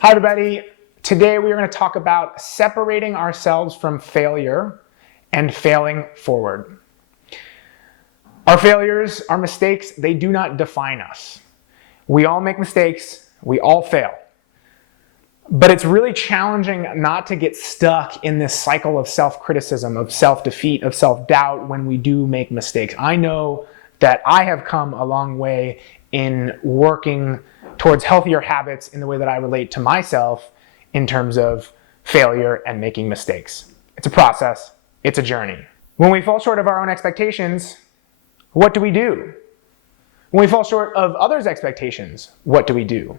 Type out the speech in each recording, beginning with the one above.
Hi everybody. Today we are going to talk about separating ourselves from failure and failing forward. Our failures, our mistakes, they do not define us. We all make mistakes, we all fail. But it's really challenging not to get stuck in this cycle of self-criticism, of self-defeat, of self-doubt when we do make mistakes. I know that I have come a long way in working towards healthier habits in the way that I relate to myself in terms of failure and making mistakes. It's a process, it's a journey. When we fall short of our own expectations, what do we do? When we fall short of others' expectations, what do we do?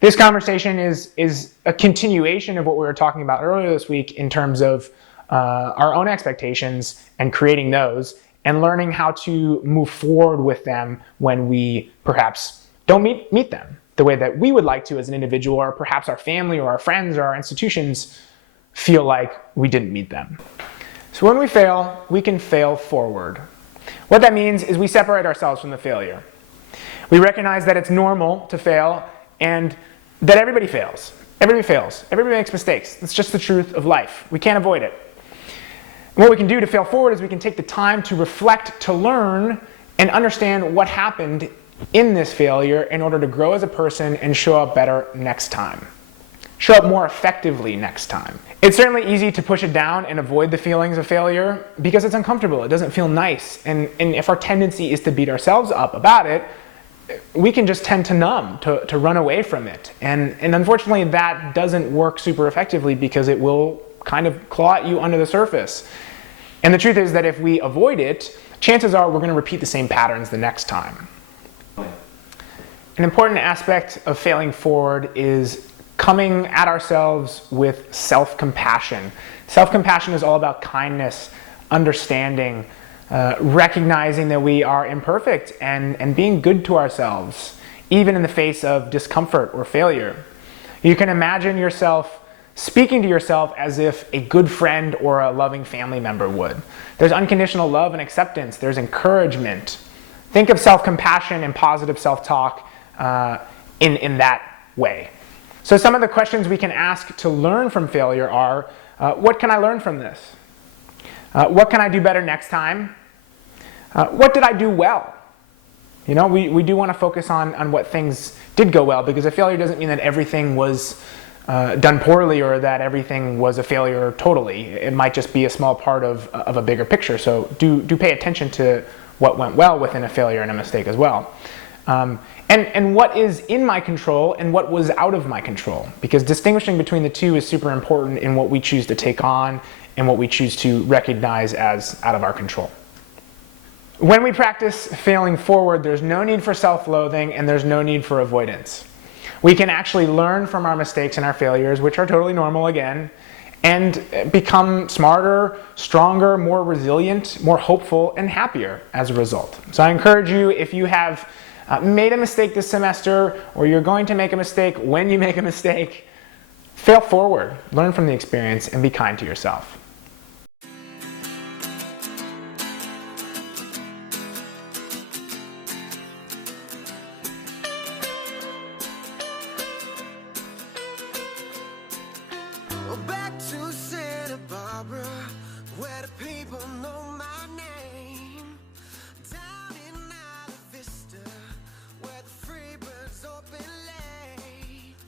This conversation is a continuation of what we were talking about earlier this week in terms of our own expectations and creating those and learning how to move forward with them when we perhaps don't meet them the way that we would like to as an individual, or perhaps our family or our friends or our institutions feel like we didn't meet them. So when we fail, we can fail forward. What that means is we separate ourselves from the failure. We recognize that it's normal to fail and that everybody fails. Everybody fails. Everybody makes mistakes. It's just the truth of life. We can't avoid it. And what we can do to fail forward is we can take the time to reflect, to learn, and understand what happened in this failure in order to grow as a person and show up better next time. Show up more effectively next time. It's certainly easy to push it down and avoid the feelings of failure because it's uncomfortable. It doesn't feel nice. And if our tendency is to beat ourselves up about it, we can just tend to numb, to run away from it. And unfortunately, that doesn't work super effectively because it will kind of claw at you under the surface. And the truth is that if we avoid it, chances are we're going to repeat the same patterns the next time. An important aspect of failing forward is coming at ourselves with self-compassion. Self-compassion is all about kindness, understanding, recognizing that we are imperfect and being good to ourselves, even in the face of discomfort or failure. You can imagine yourself speaking to yourself as if a good friend or a loving family member would. There's unconditional love and acceptance. There's encouragement. Think of self-compassion and positive self-talk in that way. So some of the questions we can ask to learn from failure are, what can I learn from this? What can I do better next time? What did I do well? You know, we do want to focus on what things did go well, because a failure doesn't mean that everything was done poorly or that everything was a failure totally. It might just be a small part of a bigger picture. So do pay attention to what went well within a failure and a mistake as well. And what is in my control and what was out of my control, because distinguishing between the two is super important in what we choose to take on and what we choose to recognize as out of our control. When we practice failing forward, there's no need for self-loathing and there's no need for avoidance. We can actually learn from our mistakes and our failures, which are totally normal again, and become smarter, stronger, more resilient, more hopeful, and happier as a result. So I encourage you, if you have made a mistake this semester, or you're going to make a mistake when you make a mistake, fail forward, learn from the experience, and be kind to yourself.